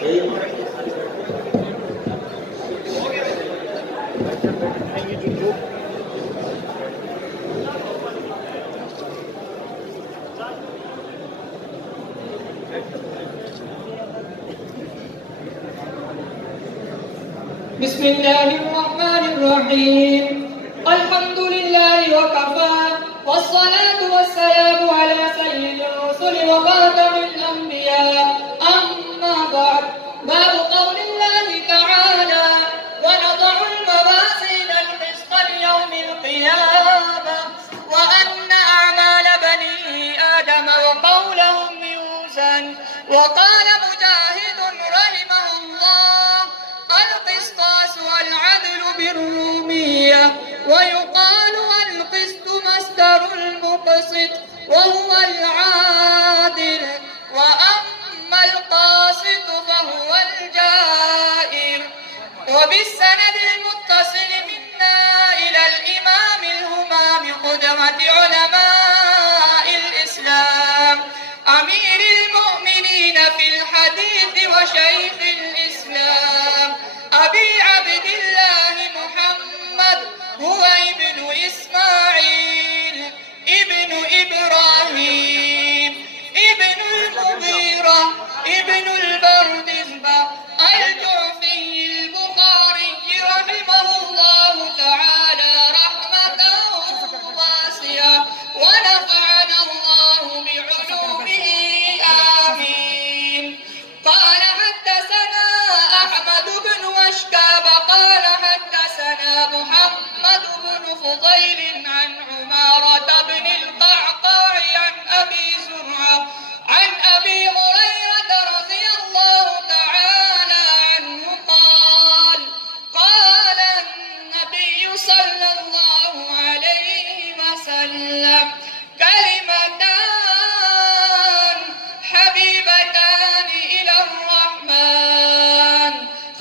بسم الله الرحمن الرحيم الحمد لله وكفى والصلاة والسلام على سيد الرسل وخاتم الأنبياء أما بعد باب قول الله تعالى ونضع الموازين القسط ليوم القيامة وأن أعمال بني آدم وقولهم يوزن وقال مجاهد رحمه الله القسطاس والعدل بالرومية ويقال القسط مصدر المقسط وهو العادل وأما القاسط فهو الجائر. وبالسند المتصل منا إلى الإمام الهمام قدوة علماء الإسلام أمير المؤمنين في الحديث وشيخ الإسلام أبي عبد الله محمد هو ابن إسماعيل ابن إبراهيم ابن المغيرة ابن البردزبة الجعفي البخاري رحمه الله تعالى رحمة واسعة ونفعنا الله بعلومه آمين. قال حدثنا أحمد بن وشكاب قال حدثنا محمد بن فضيل عن عمارة بن القعقاع عن أبي زرعة عن أبي هريرة رضي الله تعالى عنه قال قال النبي صلى الله عليه وسلم كلمتان حبيبتان إلى الرحمن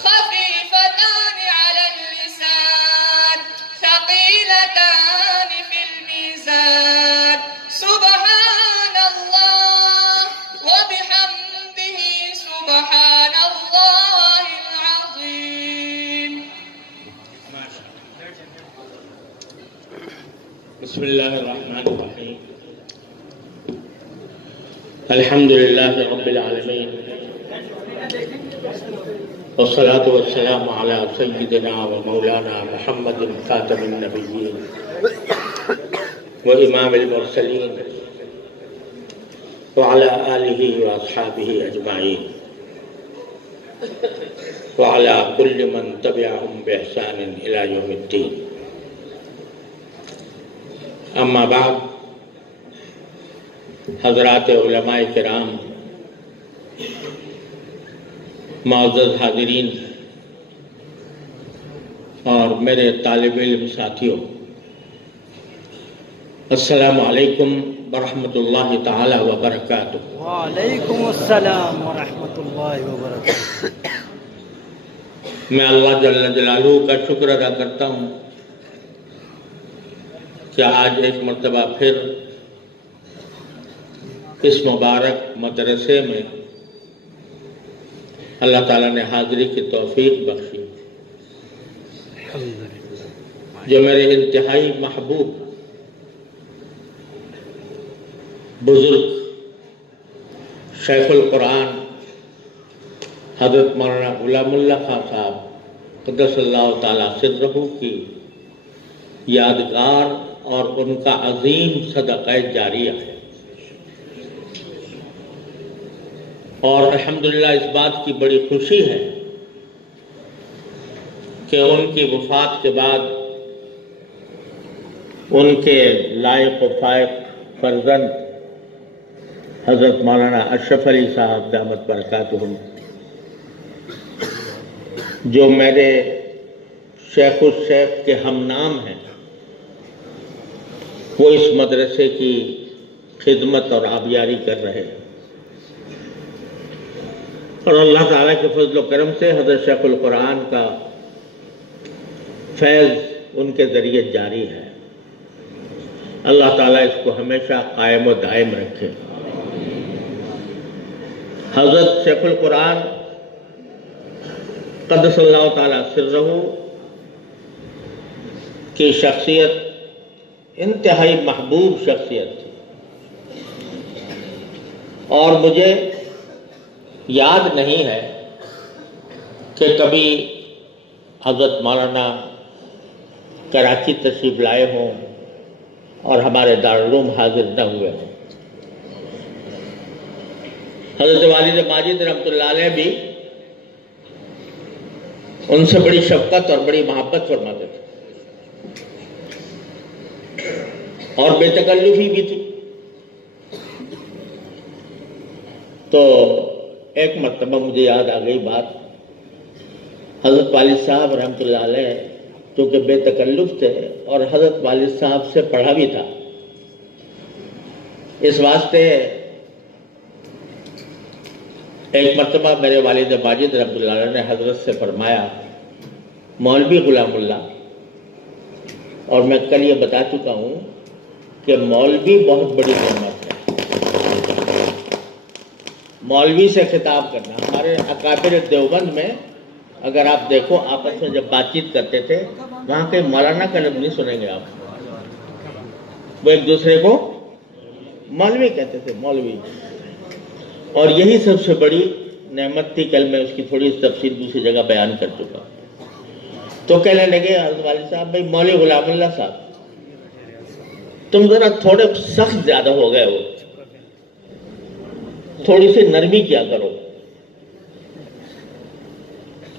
خفيفتان على اللسان ثقيلتان في الميزان سبحان الله وبحمده سبحان الله العظيم. بسم الله الرحمن الرحيم الحمد لله رب العالمين والصلاة والسلام على سيدنا ومولانا محمد خاتم النبيين وإمام المرسلين وعلى آله وأصحابه أجمعين وعلى كل من تبعهم بإحسان إلى يوم الدين. اما بعد حضرات علماء کرام، معزز حاضرین اور میرے طالب علم ساتھیوں، السلام علیکم ورحمۃ اللہ تعالی وبرکاتہ۔ وعلیکم السلام ورحمۃ اللہ وبرکاتہ۔ میں اللہ جل جلالہ کا شکر ادا کرتا ہوں کہ آج ایک مرتبہ پھر اس مبارک مدرسے میں اللہ تعالیٰ نے حاضری کی توفیق بخشی، جو میرے انتہائی محبوب بزرگ شیخ القرآن حضرت مولانا غلام اللہ خان صاحب قدس اللہ تعالیٰ سرہ کی یادگار اور ان کا عظیم صدقہ جاریہ ہے، اور الحمدللہ اس بات کی بڑی خوشی ہے کہ ان کی وفات کے بعد ان کے لائق و فائق فرزند حضرت مولانا اشرف علی صاحب دامت برکاتہم، جو میرے شیخ الشیخ کے ہم نام ہیں، وہ اس مدرسے کی خدمت اور آبیاری کر رہے ہیں، اور اللہ تعالیٰ کے فضل و کرم سے حضرت شیخ القرآن کا فیض ان کے ذریعے جاری ہے۔ اللہ تعالیٰ اس کو ہمیشہ قائم و دائم رکھے۔ حضرت شیخ القرآن قدس اللہ تعالیٰ سرہ کی شخصیت انتہائی محبوب شخصیت تھی، اور مجھے یاد نہیں ہے کہ کبھی حضرت مولانا کراچی تشریف لائے ہوں اور ہمارے دارالعلوم حاضر نہ ہوئے ہوں۔ حضرت والد ماجد رحمۃ اللہ علیہ بھی ان سے بڑی شفقت اور بڑی محبت فرماتے تھے، اور بے تکلفی بھی تھی۔ تو ایک مرتبہ مجھے یاد آ گئی بات، حضرت والد صاحب رحمۃ اللہ علیہ چونکہ بے تکلف تھے اور حضرت والد صاحب سے پڑھا بھی تھا، اس واسطے ایک مرتبہ میرے والد ماجد رحمۃ اللہ علیہ نے حضرت سے فرمایا، مولوی غلام اللہ، اور میں کل یہ بتا چکا ہوں کہ مولوی بہت بڑی نعمت ہے۔ مولوی سے خطاب کرنا، ہمارے اکابر دیوبند میں اگر آپ دیکھو آپس میں جب بات چیت کرتے تھے وہاں کے مولانا کا لفظ نہیں سنیں گے آپ، وہ ایک دوسرے کو مولوی کہتے تھے، مولوی۔ اور یہی سب سے بڑی نعمت تھی، کل میں اس کی تھوڑی تفصیل دوسری جگہ بیان کر چکا۔ تو کہنے لگے حضرت والد صاحب، بھائی مولوی غلام اللہ صاحب تم ذرا تھوڑے سخت زیادہ ہو گئے ہو، تھوڑی سی نرمی کیا کرو۔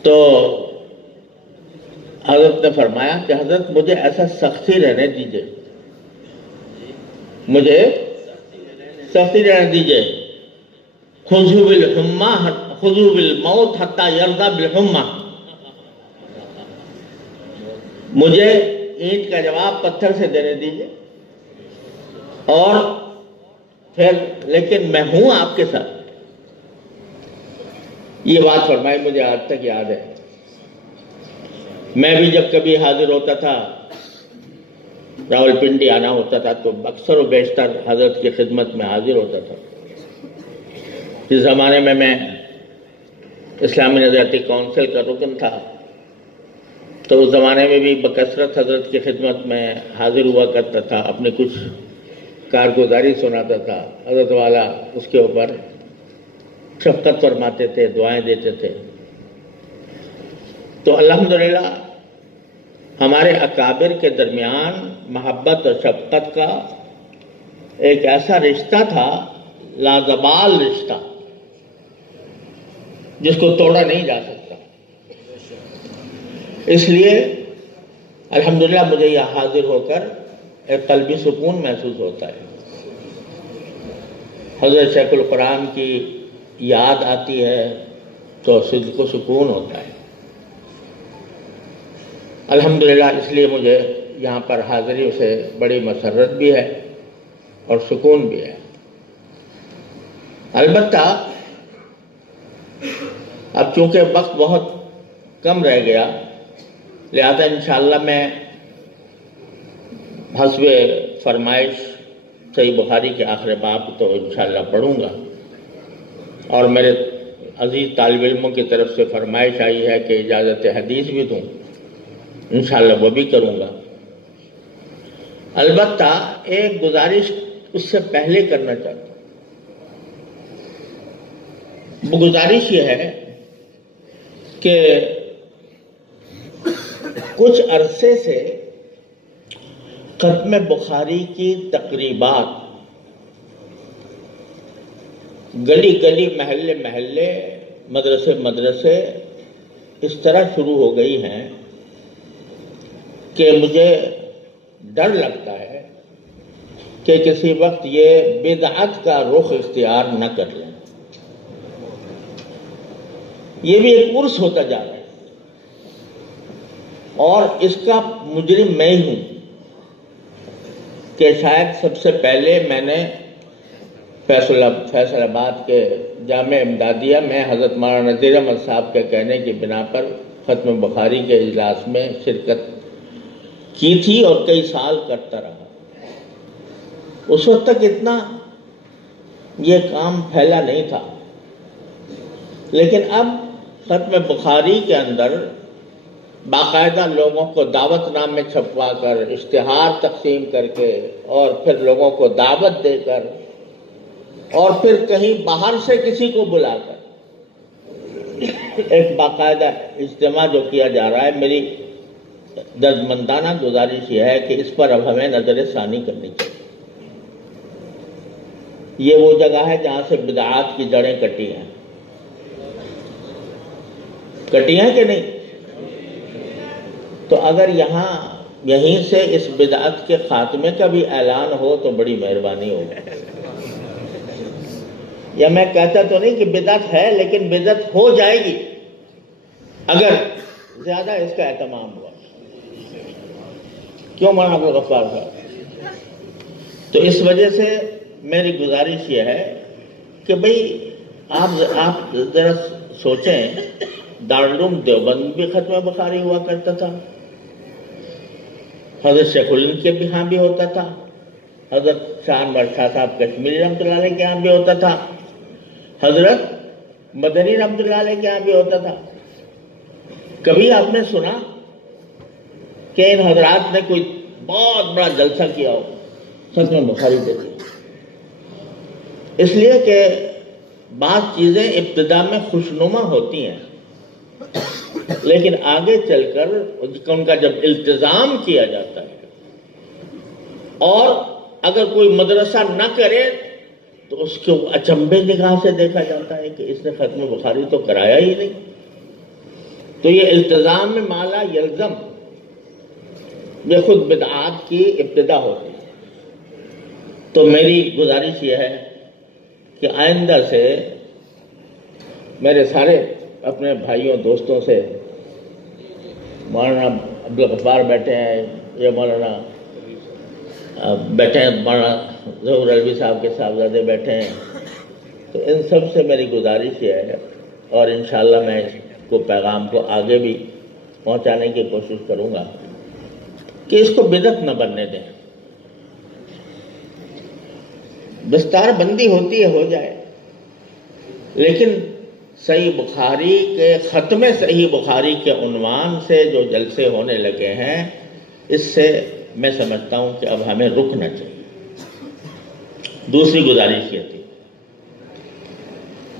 تو حضرت نے فرمایا کہ حضرت مجھے ایسا سختی رہنے دیجئے، مجھے سختی رہنے دیجئے، خذوا بالحمى خذوا بالموت حتى يرضى بالحمى، مجھے اینٹ کا جواب پتھر سے دینے دیجئے، اور پھر لیکن میں ہوں آپ کے ساتھ۔ یہ بات فرمائی مجھے آج تک یاد ہے۔ میں بھی جب کبھی حاضر ہوتا تھا، راول پنڈی آنا ہوتا تھا، تو اکثر و بیشتر حضرت کی خدمت میں حاضر ہوتا تھا۔ اس زمانے میں میں اسلامی نظریاتی کونسل کا رکن تھا، تو اس زمانے میں بھی بکثرت حضرت کی خدمت میں حاضر ہوا کرتا تھا، اپنی کچھ کارگزاری سناتا تھا۔ حضرت والا اس کے اوپر شفقت فرماتے تھے، دعائیں دیتے تھے۔ تو الحمدللہ ہمارے اکابر کے درمیان محبت اور شفقت کا ایک ایسا رشتہ تھا، لازوال رشتہ، جس کو توڑا نہیں جا سکتا۔ اس لیے الحمدللہ مجھے یہاں حاضر ہو کر ایک قلبی سکون محسوس ہوتا ہے۔ حضرت شیخ القرآن کی یاد آتی ہے تو صدق و سکون ہوتا ہے۔ الحمدللہ اس لیے مجھے یہاں پر حاضری سے بڑی مسرت بھی ہے اور سکون بھی ہے۔ البتہ اب چونکہ وقت بہت کم رہ گیا، لہذا انشاءاللہ میں حسب فرمائش صحیح بخاری کے آخر باب تو انشاءاللہ پڑھوں گا، اور میرے عزیز طالب علموں کی طرف سے فرمائش آئی ہے کہ اجازت حدیث بھی دوں، انشاءاللہ وہ بھی کروں گا۔ البتہ ایک گزارش اس سے پہلے کرنا چاہتا ہوں۔ وہ گزارش یہ ہے کہ کچھ عرصے سے ختم بخاری کی تقریبات گلی گلی، محلے محلے، مدرسے مدرسے اس طرح شروع ہو گئی ہیں کہ مجھے ڈر لگتا ہے کہ کسی وقت یہ بدعت کا رخ اختیار نہ کر لیں۔ یہ بھی ایک عرس ہوتا جا رہا ہے، اور اس کا مجرم میں ہی ہوں کہ شاید سب سے پہلے میں نے فیصل آباد کے جامع امدادیہ میں حضرت مولانا نذیر احمد صاحب کے کہنے کی بنا پر ختم بخاری کے اجلاس میں شرکت کی تھی اور کئی سال کرتا رہا۔ اس وقت تک اتنا یہ کام پھیلا نہیں تھا، لیکن اب ختم بخاری کے اندر باقاعدہ لوگوں کو دعوت نامے چھپوا کر، اشتہار تقسیم کر کے، اور پھر لوگوں کو دعوت دے کر، اور پھر کہیں باہر سے کسی کو بلا کر ایک باقاعدہ اجتماع جو کیا جا رہا ہے، میری دردمندانہ گزارش یہ ہے کہ اس پر اب ہمیں نظر ثانی کرنی چاہیے۔ یہ وہ جگہ ہے جہاں سے بدعات کی جڑیں کٹی ہیں کہ نہیں؟ تو اگر یہیں سے اس بدعت کے خاتمے کا بھی اعلان ہو تو بڑی مہربانی ہوگی۔ یا میں کہتا تو نہیں کہ بدعت ہے، لیکن بدعت ہو جائے گی اگر زیادہ اس کا اہتمام ہوا۔ کیوں مولانا عبدالغفار صاحب؟ تو اس وجہ سے میری گزارش یہ ہے کہ بھئی آپ ذرا سوچیں، دارالعلوم دیوبند بھی ختم بخاری ہوا کرتا تھا، حضرت شیخ الہند کے بھی ہاں بھی ہوتا تھا، حضرت شاہ انور شاہ صاحب کشمیری رحمۃ اللہ علیہ کے ہاں بھی ہوتا تھا، حضرت مدنی رحمۃ اللہ علیہ کے ہاں بھی ہوتا تھا۔ کبھی آپ نے سنا کہ ان حضرات نے کوئی بہت بڑا جلسہ کیا ہو ختم بخاری دیکھیں؟ اس لیے کہ بعض چیزیں ابتدا میں خوشنما ہوتی ہیں، لیکن آگے چل کر ان کا جب التزام کیا جاتا ہے، اور اگر کوئی مدرسہ نہ کرے تو اس کو اچنبے نگاہ سے دیکھا جاتا ہے کہ اس نے ختم بخاری تو کرایا ہی نہیں۔ تو یہ التزام میں مالا یلزم، یہ خود بدعات کی ابتدا ہوتی ہے۔ تو میری گزارش یہ ہے کہ آئندہ سے میرے سارے اپنے بھائیوں دوستوں سے، مولانا عبدالغفار بیٹھے ہیں، یہ مولانا بیٹھے ہیں، مولانا ظہور علوی صاحب کے صاحبزادے بیٹھے ہیں، تو ان سب سے میری گزارش یہ ہے، اور انشاءاللہ میں اس کو پیغام کو آگے بھی پہنچانے کی کوشش کروں گا کہ اس کو بدعت نہ بننے دیں۔ دستار بندی ہوتی ہے، ہو جائے، لیکن صحیح بخاری کے ختم صحیح بخاری کے عنوان سے جو جلسے ہونے لگے ہیں، اس سے میں سمجھتا ہوں کہ اب ہمیں رکنا چاہیے۔ دوسری گزارش یہ تھی۔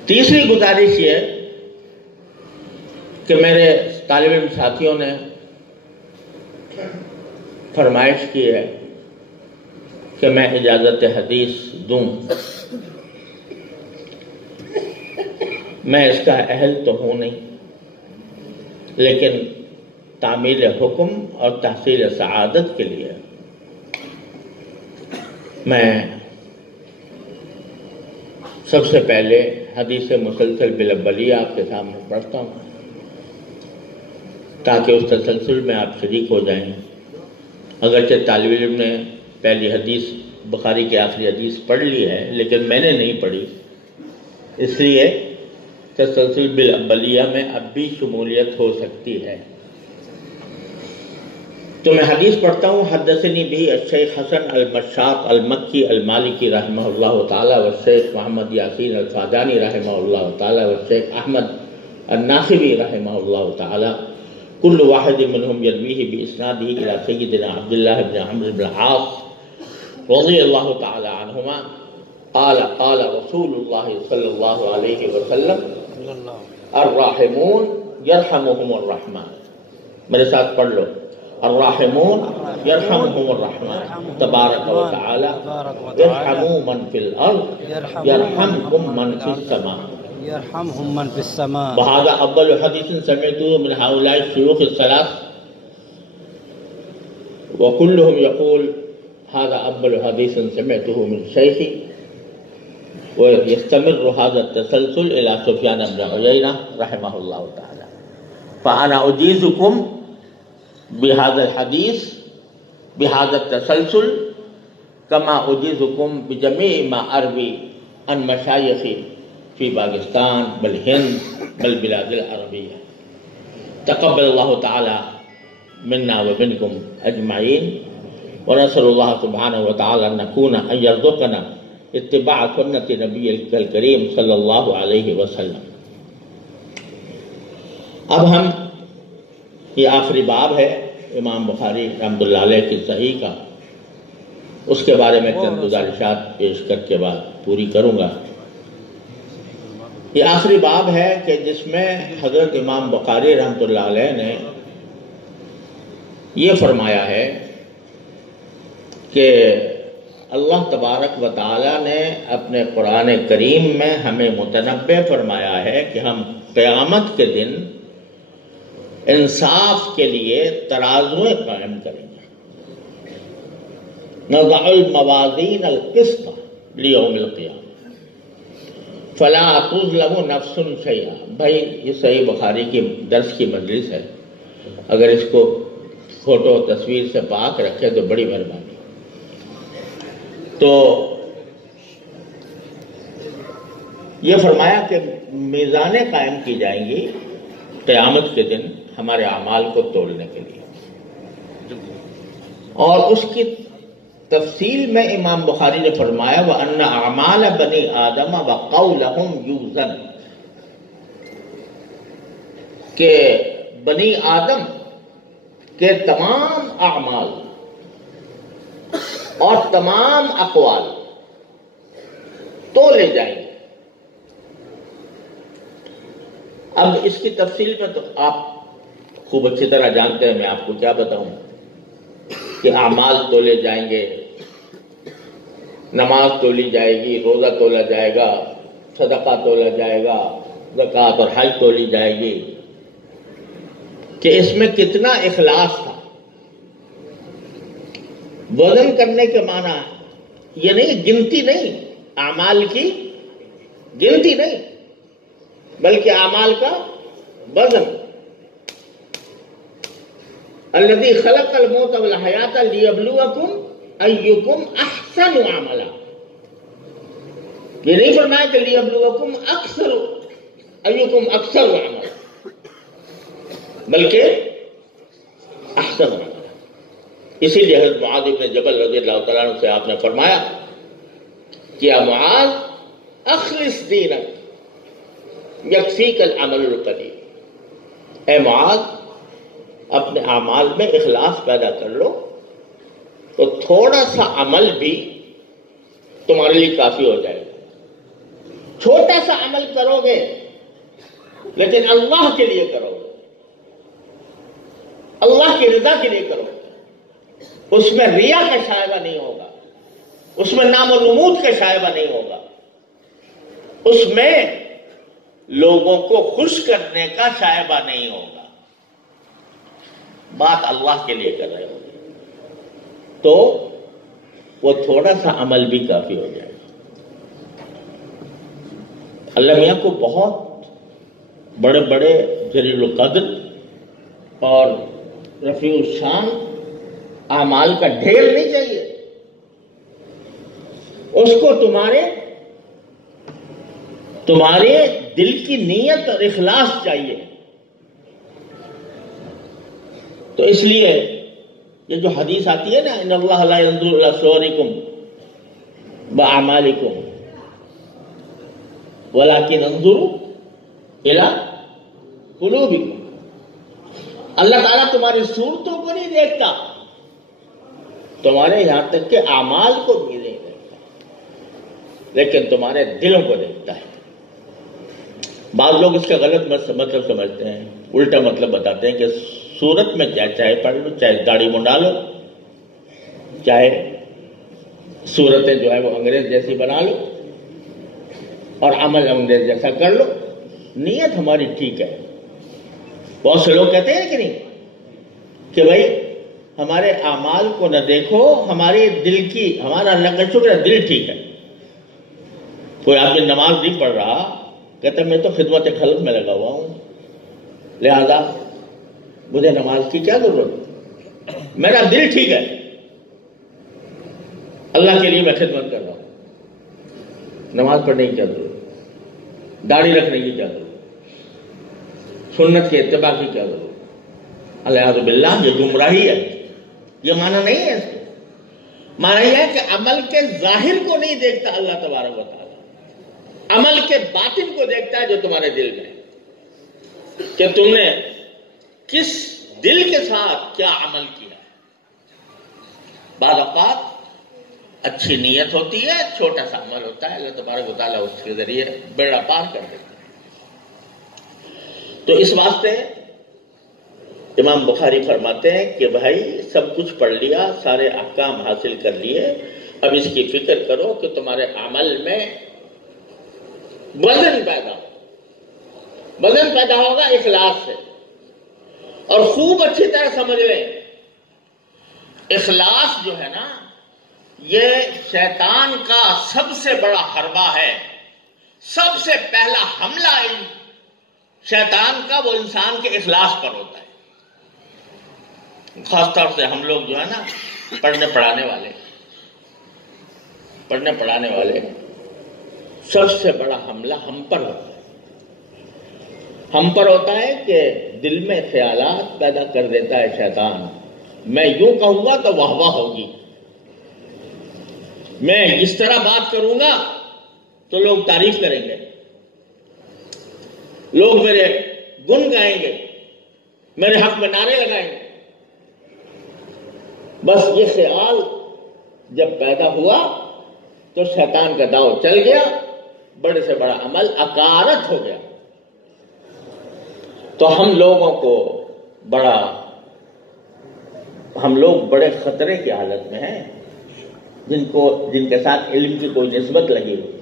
تیسری گزارش یہ کہ میرے طالب علم ساتھیوں نے فرمائش کی ہے کہ میں اجازت حدیث دوں۔ میں اس کا اہل تو ہوں نہیں، لیکن تعمیل حکم اور تحصیل سعادت کے لیے میں سب سے پہلے حدیث مسلسل بالاولیہ آپ کے سامنے پڑھتا ہوں، تاکہ اس تسلسل میں آپ شریک ہو جائیں۔ اگرچہ طالب علم نے پہلی حدیث بخاری کی آخری حدیث پڑھ لی ہے، لیکن میں نے نہیں پڑھی، اس لیے تسلسل بالاولیہ میں اب بھی شمولیت ہو سکتی ہے۔ تو میں حدیث پڑھتا ہوں۔ حدثنی بھی الشیخ حسن المشاط المکی المالکی رحمہ اللہ تعالی والشیخ محمد یاسین الفادانی رحمہ اللہ تعالی والشیخ احمد الناخبی رحمہ اللہ تعالی، كل واحد منهم يرويه بإسناده إلى سيدنا عبد الله بن عمرو بن العاص رضي الله تعالى عنهما قال رسول الله صلى الله عليه وسلم الراحمون يرحمهم الرحمن۔ میرے ساتھ پڑھ لو، الراحمون يرحمهم الرحمن تبارك وتعالى ارحموا من في الأرض يرحمكم من في السماء يرحمهم من في السماء۔ وهذا أفضل حديث سمعته من هؤلاء الشيوخ الثلاث، وكلهم يقول هذا أفضل حديث سمعته من شيخي، ويستمر هذا التسلسل إلى سفيان بن عيينة رحمه الله تعالى۔ فأنا أجيزكم بهذا الحديث بهذا التسلسل كما أجيزكم بجميع ما أروي عن مشايخي في باکستان بل ہند بل بلاد العربیہ۔ تقبل اللہ تعالی منا ومنکم اجمعین، ونسأل اللہ سبحانہ وتعالی ان يرزقنا اتباع سنت نبی الکریم صلی اللہ علیہ وسلم۔ اب ہم یہ آخری باب ہے امام بخاری رحمۃ اللہ علیہ کی صحیح کا، اس کے بارے میں چند گزارشات پیش کر کے بعد پوری کروں گا۔ یہ آخری باب ہے کہ جس میں حضرت امام بخاری رحمۃ اللہ علیہ نے یہ فرمایا ہے کہ اللہ تبارک و تعالی نے اپنے قرآن کریم میں ہمیں متنبع فرمایا ہے کہ ہم قیامت کے دن انصاف کے لیے ترازویں قائم کریں گے۔ نضع الموازین القسط لیوم القیامہ فلا تظلم نفس شیئا۔ بھائی یہ صحیح بخاری کی درس کی مجلس ہے، اگر اس کو فوٹو تصویر سے پاک رکھے تو بڑی مہربانی۔ تو یہ فرمایا کہ میزانیں قائم کی جائیں گی قیامت کے دن ہمارے اعمال کو تولنے کے لیے، اور اس کی تفصیل میں امام بخاری نے فرمایا وَأَنَّ أَعْمَالَ بَنِي آدَمَ وَقَوْلَهُمْ يُوزَنُ، کہ بنی آدم کے تمام اعمال اور تمام اقوال تولے جائیں گے۔ اب اس کی تفصیل میں تو آپ خوب اچھی طرح جانتے ہیں، میں آپ کو کیا بتاؤں کہ اعمال تولے جائیں گے، نماز تولی جائے گی، روزہ تولا جائے گا، صدقہ تولا جائے گا، زکوٰۃ اور حج تولی جائے گی، کہ اس میں کتنا اخلاص تھا۔ وزن کرنے کے معنی یہ نہیں، گنتی نہیں، اعمال کی گنتی نہیں، بلکہ اعمال کا وزن۔ الذی خلق الموت والحیات لیبلوکم ایکم احسن عملا، یہ نہیں فرمایا کہ لیبلوکم اکثر ایکم اکثر عملا، بلکہ احسن عملا۔ اسی لیے حضرت معاذ بن جبل رضی اللہ تعالیٰ عنہ سے آپ نے فرمایا کہ یا معاذ اخلص دینک یکفیک العمل القلیل، اے معاذ اپنے اعمال میں اخلاص پیدا کر لو تو تھوڑا سا عمل بھی تمہارے لیے کافی ہو جائے گا۔ چھوٹا سا عمل کرو گے لیکن اللہ کے لیے کرو گے، اللہ کی رضا کے لیے کرو گے، اس میں ریا کا شائبہ نہیں ہوگا، اس میں نام و نمود کا شائبہ نہیں ہوگا، اس میں لوگوں کو خوش کرنے کا شائبہ نہیں ہوگا، بات اللہ کے لیے کر رہے ہوگے تو وہ تھوڑا سا عمل بھی کافی ہو جائے گا۔ اللہ میاں کو بہت بڑے بڑے جلیل القدر اور رفیع الشان اعمال کا ڈھیر نہیں چاہیے، اس کو تمہارے دل کی نیت اور اخلاص چاہیے۔ تو اس لیے یہ جو حدیث آتی ہے نا ان اللہ لا ينظر الى صورکم واعمالکم ولکن انظر الى قلوبکم، اللہ تعالیٰ تمہاری صورتوں کو نہیں دیکھتا، تمہارے یہاں تک کہ اعمال کو بھی نہیں دیکھتا، لیکن تمہارے دلوں کو دیکھتا ہے۔ بعض لوگ اس کا غلط مطلب سمجھتے ہیں، الٹا مطلب بتاتے ہیں کہ صورت میں چاہے پڑھ لو، چاہے داڑھی منڈا لو، چاہے صورتیں جو ہے وہ انگریز جیسی بنا لو اور عمل انگریز جیسا کر لو، نیت ہماری ٹھیک ہے۔ بہت سے لوگ کہتے ہیں کہ نہیں کہ بھائی ہمارے اعمال کو نہ دیکھو، ہمارے دل کی، ہمارا اللہ کا شکر ہے دل ٹھیک ہے۔ کوئی آدمی نماز نہیں پڑھ رہا، کہتا میں تو خدمت خلق میں لگا ہوا ہوں، لہذا مجھے نماز کی کیا ضرورت، میرا دل ٹھیک ہے، اللہ کے لیے میں خدمت کر رہا ہوں، نماز پڑھنے کی کیا ضرورت، داڑھی رکھنے کی کیا ضرورت، سنت کے اتباع کی کیا ضرورت۔ الیاذ باللہ یہ گمراہی ہے، یہ معنی نہیں ہے اس کو۔ معنی یہ ہے کہ عمل کے ظاہر کو نہیں دیکھتا اللہ تبارک و تعالیٰ، عمل کے باطن کو دیکھتا ہے جو تمہارے دل میں ہے۔ کہ تم نے کس دل کے ساتھ کیا عمل کیا. بعض اوقات اچھی نیت ہوتی ہے، چھوٹا سا عمل ہوتا ہے، اللہ تبارک و تعالیٰ اس کے ذریعے بیڑا پار کر دیتا ہے. تو اس واسطے امام بخاری فرماتے ہیں کہ بھائی سب کچھ پڑھ لیا، سارے احکام حاصل کر لیے، اب اس کی فکر کرو کہ تمہارے عمل میں وزن پیدا ہوگا اخلاص سے. اور خوب اچھی طرح سمجھ لیں، اخلاص جو ہے نا، یہ شیطان کا سب سے بڑا حربہ ہے. سب سے پہلا حملہ شیطان کا وہ انسان کے اخلاص پر ہوتا ہے. خاص طور سے ہم لوگ جو ہے نا پڑھنے پڑھانے والے سب سے بڑا حملہ ہم پر ہوتا ہے کہ دل میں خیالات پیدا کر دیتا ہے شیطان. میں یوں کہوں گا تو واہ واہ ہوگی، میں اس طرح بات کروں گا تو لوگ تعریف کریں گے، لوگ میرے گن گائیں گے، میرے حق میں نعرے لگائیں گے. بس یہ خیال جب پیدا ہوا تو شیطان کا داؤ چل گیا، بڑے سے بڑا عمل اکارت ہو گیا. تو ہم لوگ بڑے خطرے کی حالت میں ہیں، جن کے ساتھ علم کی کوئی نسبت لگی ہوئی.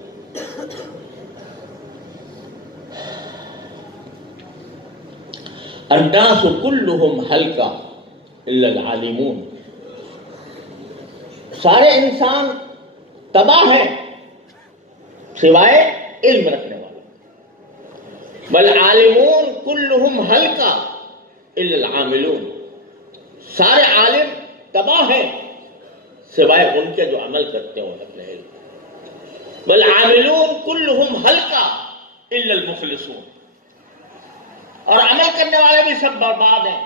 الناس كلهم حلقہ الا العالمون. سارے انسان تباہ ہیں سوائے علم رکھنے والے. والعالمون كلهم حلقہ الا العاملون. سارے عالم تباہ ہیں سوائے ان کے جو عمل کرتے ہوں اپنے علم. والعاملون كلهم حلقہ الا المخلصون. اور عمل کرنے والے بھی سب برباد ہیں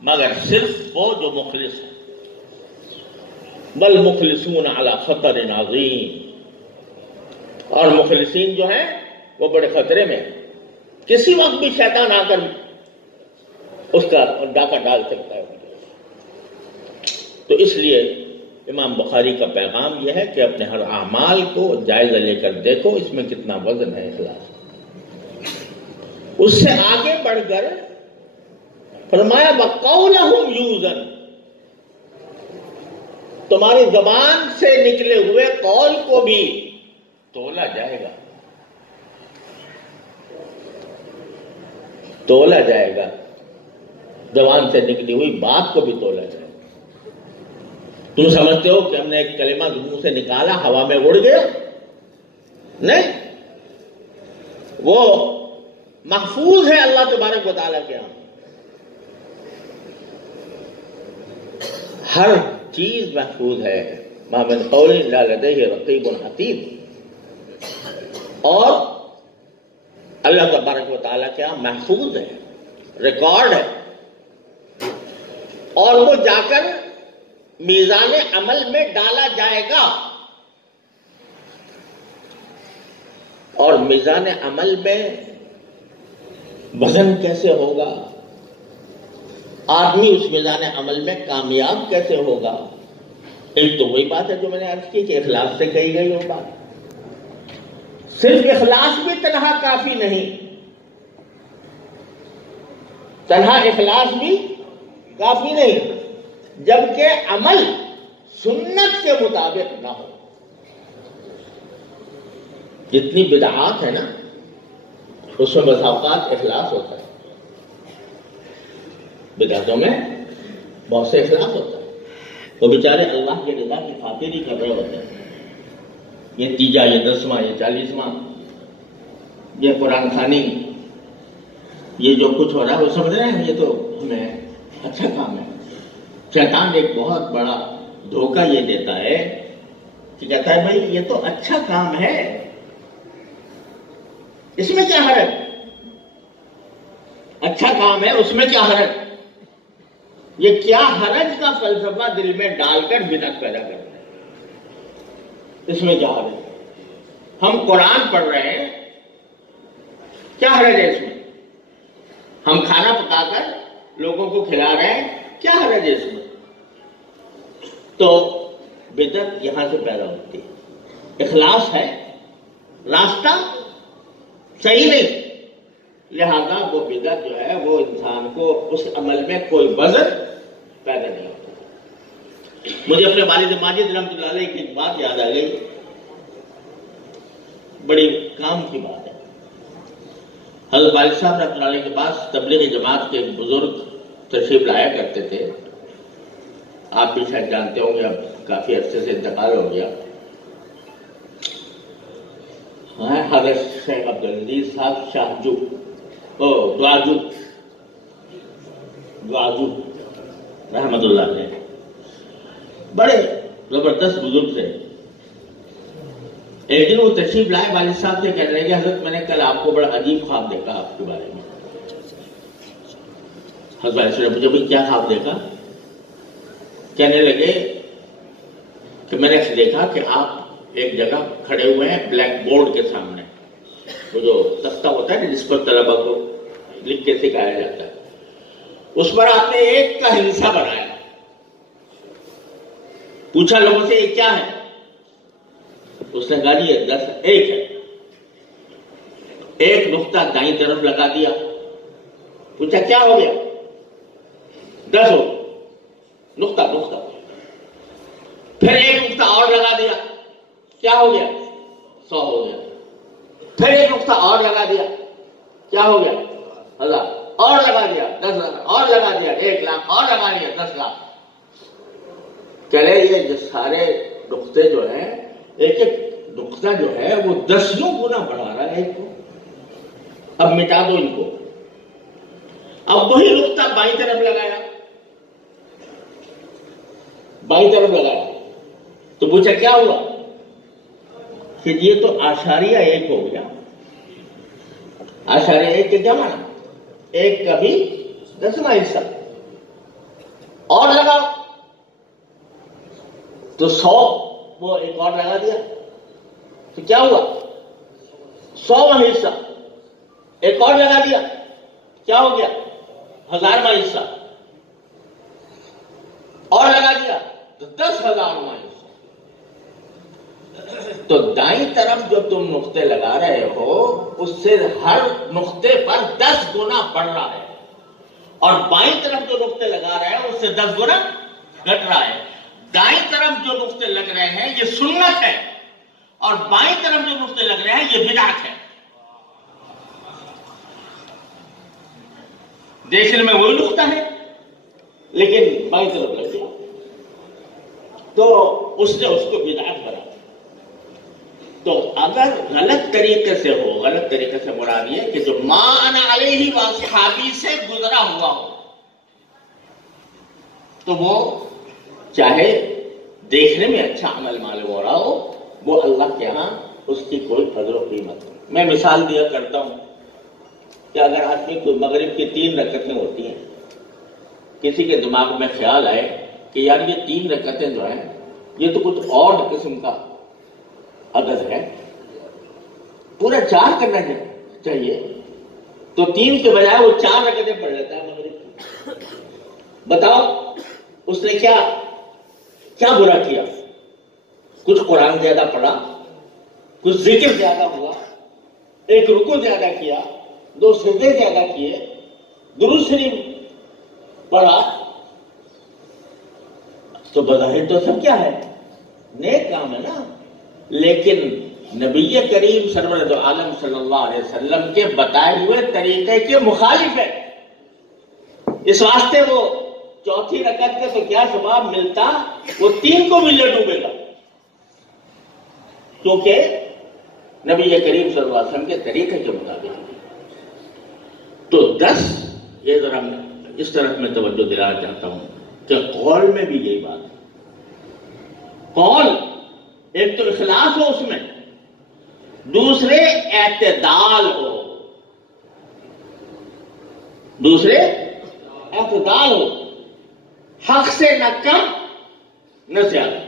مگر صرف وہ جو مخلص ہیں. بل مخلصون علی خطر عظیم. اور مخلصین جو ہیں وہ بڑے خطرے میں ہیں. کسی وقت بھی شیطان آ کر اس کا ڈاکہ ڈال سکتا ہے. تو اس لیے امام بخاری کا پیغام یہ ہے کہ اپنے ہر اعمال کو جائزہ لے کر دیکھو، اس میں کتنا وزن ہے اخلاص. اس سے آگے بڑھ کر فرمایا وَقَوْلَهُمْ يُوزَنْ. تمہاری زبان سے نکلے ہوئے قول کو بھی تولا جائے گا. زبان سے نکلی ہوئی بات کو بھی تولا جائے گا. تم سمجھتے ہو کہ ہم نے ایک کلمہ منہ سے نکالا ہوا میں اڑ گیا؟ نہیں، وہ محفوظ ہے اللہ تبارک و تعالیٰ کے ہاں. ہر چیز محفوظ ہے. ما من قول الا لدیہ رقیب عتید. اور اللہ تبارک و تعالیٰ کے ہاں محفوظ ہے، ریکارڈ ہے. اور وہ جا کر میزان عمل میں ڈالا جائے گا. اور میزان عمل میں وزن کیسے ہوگا؟ آدمی اس میزان عمل میں کامیاب کیسے ہوگا؟ ایک تو وہی بات ہے جو میں نے عرض کی کہ اخلاص سے کہی گئی وہ بات. صرف اخلاص بھی تنہا کافی نہیں، تنہا اخلاص بھی کافی نہیں، جبکہ عمل سنت کے مطابق نہ ہو. جتنی بدعات ہے نا اس میں بسا اوقات اخلاص ہوتا ہے. بدعتوں میں بہت سے اخلاص ہوتا ہے. وہ بیچارے اللہ کے رضا کی خاطر ہی کر رہے ہوتے ہیں. یہ تیجا، یہ 10واں، یہ 40واں، یہ قرآن خوانی، یہ جو کچھ ہو رہا ہے وہ سمجھ رہے ہیں یہ تو ہمیں اچھا کام ہے. شیطان ایک بہت بڑا دھوکہ یہ دیتا ہے کہ کہتا ہے بھائی یہ تو اچھا کام ہے، اس میں کیا حرج؟ اچھا کام ہے اس میں کیا حرج؟ یہ کیا حرج کا فلسفہ دل میں ڈال کر بدعت پیدا کرتا ہے. اس میں کیا حرج؟ ہم قرآن پڑھ رہے ہیں، کیا حرج ہے اس میں؟ ہم کھانا پکا کر لوگوں کو کھلا رہے ہیں، کیا حرج ہے اس میں؟ تو بدعت یہاں سے پیدا ہوتی ہے، اخلاص ہے، راستہ صحیح نہیں، لہذا وہ بدعت جو ہے وہ انسان کو اس عمل میں کوئی وزن پیدا نہیں ہوتا۔ مجھے اپنے والد ماجد رحمۃ اللہ علیہ کی ایک بات یاد آ گئی، بڑی کام کی بات ہے۔ حضرت والد صاحب رحمۃ اللہ علیہ کے پاس تبلیغی جماعت کے بزرگ تشریف لایا کرتے تھے، آپ بھی شاید جانتے ہوں گے، اب کافی عرصے سے انتقال ہو گیا۔ حضرت شیخ عبدالعزیز صاحب شاہجو دعاجو رحمت اللہ علیہ، بڑے زبردست بزرگ تھے۔ ایک دن وہ تشریف لائے، والد صاحب سے کہہ رہے کہ حضرت میں نے کل آپ کو بڑا عجیب خواب دیکھا آپ کے بارے میں۔ حضرت والد صاحب نے پوچھا بھائی کیا خواب دیکھا؟ کہنے لگے کہ میں نے دیکھا کہ آپ ایک جگہ کھڑے ہوئے ہیں بلیک بورڈ کے سامنے، وہ جو تختہ ہوتا ہے جس پر طلبہ کو لکھ کے سکھایا جاتا ہے، اس پر آپ نے ایک کا ہندسہ بنایا۔ پوچھا لوگوں سے یہ کیا ہے؟ اس نے کہا جی یہ 10 ایک ہے۔ ایک نقطہ دائیں طرف لگا دیا، پوچھا کیا ہو گیا؟ 10 ہو نقطہ۔ پھر ایک نقطہ اور لگا دیا، کیا ہو گیا؟ 100 ہو گیا۔ پھر ایک نقطہ اور لگا دیا، کیا ہو گیا؟ 1000 اور لگا دیا، 10,000 اور لگا دیا، 1 لاکھ اور لگا دیا، 10 لاکھ۔ چلے یہ جو سارے نقطے جو ہیں، ایک ایک نقطہ جو ہے وہ 10 گنا بڑھا رہا ہے ایک کو، اب مٹا دو ان کو۔ اب وہی نقطہ بائیں طرف لگایا، تو پوچھا کیا ہوا؟ کہ یہ تو آشاریہ 1 ہو گیا۔ آشاریہ 1 کے کیا معنی؟ 1 کا بھی 10واں حصہ اور لگاؤ، تو 100 وہ ایک اور لگا دیا، تو کیا ہوا؟ 100واں حصہ ایک اور لگا دیا، کیا ہو گیا؟ 1000واں حصہ اور لگا دیا تو 10,000واں حصہ۔ تو دائیں طرف جو تم نقطے لگا رہے ہو اس سے ہر نقطے پر 10 گنا بڑھ رہا ہے، اور بائیں طرف جو نقطے لگا رہے ہیں اس سے 10 گنا گھٹ رہا ہے۔ دائیں طرف جو نقطے لگ رہے ہیں یہ سنت ہے، اور بائیں طرف جو نقطے لگ رہے ہیں یہ بدعت ہے۔ دیکھنے میں وہی نقطہ ہے لیکن بائیں طرف لگ گیا، تو اس نے اس کو بدعت بنا۔ تو اگر غلط طریقے سے ہو، غلط طریقے سے مراد یہ کہ جو ما انا علیہ واصحابی سے گزرا ہوا ہو، تو وہ چاہے دیکھنے میں اچھا عمل معلوم ہو رہا ہو، وہ اللہ کے ہاں اس کی کوئی قدر و قیمت نہیں۔ میں مثال دیا کرتا ہوں کہ اگر آدمی کو مغرب کی 3 رکعتیں ہوتی ہیں، کسی کے دماغ میں خیال آئے کہ یار یہ 3 رکعتیں جو ہیں یہ تو کچھ اور قسم کا عدد ہے، پورا 4 کرنا چاہیے، تو 3 کے بجائے وہ 4 رکعتیں پڑھ لیتا ہے مغرب کی۔ بتاؤ اس نے کیا برا کیا؟ کچھ قرآن زیادہ پڑھا، کچھ ذکر زیادہ ہوا، ایک رکوع زیادہ کیا، 2 سجدے زیادہ کیے، درود شریف پڑھا، تو بظاہر تو سب کیا ہے؟ نیک کام ہے نا، لیکن نبی کریم سرور عالم صلی اللہ علیہ وسلم کے بتائے ہوئے طریقے کے مخالف ہے۔ اس واسطے وہ 4تھی رکعت کے تو کیا ثواب ملتا، وہ 3 کو بھی لے ڈوبے گا، کیونکہ نبی کریم صلی اللہ علیہ وسلم کے طریقے کے مطابق۔ تو 10 یہ ذرا اس طرف میں توجہ دلانا چاہتا ہوں کہ قول میں بھی یہی بات ہے۔ قول ایک تو اخلاص ہو اس میں، دوسرے اعتدال ہو، حق سے نہ کم نہ زیادہ،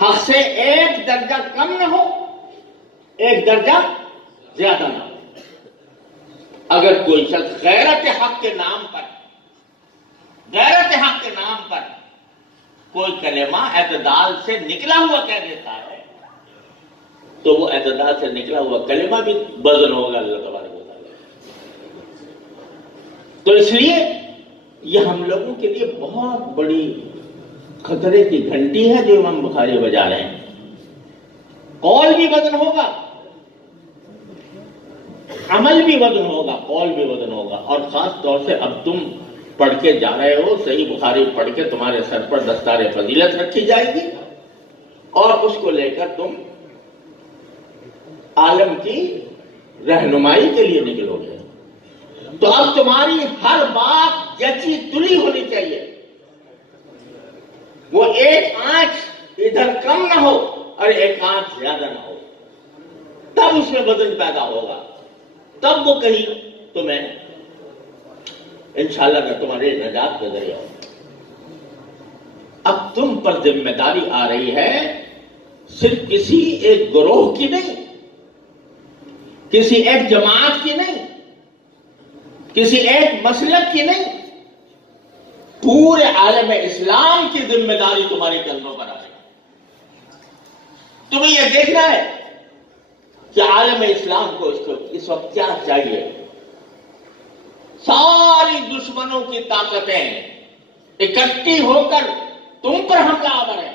حق سے 1 درجہ کم نہ ہو، 1 درجہ زیادہ نہ ہو۔ اگر کوئی شخص غیرت حق کے نام پر کوئی کلمہ اعتدال سے نکلا ہوا کہہ دیتا ہے تو وہ اعتدال سے نکلا ہوا کلمہ بھی وزن ہوگا اللہ تبارک و تعالیٰ۔ تو اس لیے یہ ہم لوگوں کے لیے بہت بڑی خطرے کی گھنٹی ہے جو امام بخاری بجا رہے ہیں۔ قول بھی وزن ہوگا، عمل بھی وزن ہوگا، قول بھی وزن ہوگا، اور خاص طور سے اب تم پڑھ کے جا رہے ہو، صحیح بخاری پڑھ کے تمہارے سر پر دستار فضیلت رکھی جائے گی اور اس کو لے کر تم عالم کی رہنمائی کے لیے نکلو گے۔ تو اب تمہاری ہر بات جچی تلی ہونی چاہیے، وہ ایک آنچ ادھر کم نہ ہو اور ایک آنچ زیادہ نہ ہو، تب اس میں وزن پیدا ہوگا، تب وہ کہیں تمہیں انشاءاللہ نہ تمہارے نجات کا ذریعہ ہو۔ اب تم پر ذمہ داری آ رہی ہے صرف کسی ایک گروہ کی نہیں، کسی ایک جماعت کی نہیں، کسی ایک مسلک کی نہیں، پورے عالم اسلام کی ذمہ داری تمہارے کندھوں پر آ رہی ہے۔ تمہیں یہ دیکھنا ہے کہ عالم اسلام کو اس وقت کیا چاہیے۔ ساری دشمنوں کی طاقتیں اکٹھی ہو کر تم پر حملہ آور ہے،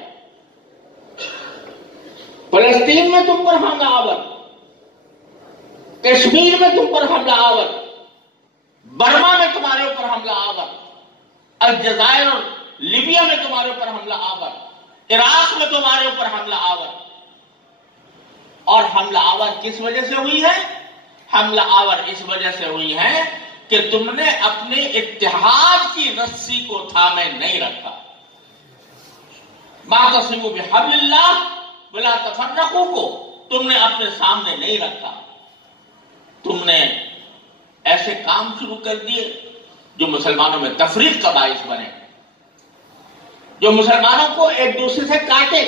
فلسطین میں تم پر حملہ آور، کشمیر میں تم پر حملہ آور، برما میں تمہارے اوپر حملہ آور، الجزائر اور لیبیا میں تمہارے اوپر حملہ آور، عراق میں تمہارے اوپر حملہ آور۔ اور حملہ آور کس وجہ سے ہوئی ہے؟ حملہ آور اس وجہ سے ہوئی ہے کہ تم نے اپنے اتحاد کی رسی کو تھامے نہیں رکھا۔ واعتصموا بحبل اللہ ولا تفرقوا کو تم نے اپنے سامنے نہیں رکھا، تم نے ایسے کام شروع کر دیے جو مسلمانوں میں تفریق کا باعث بنے، جو مسلمانوں کو ایک دوسرے سے کاٹے۔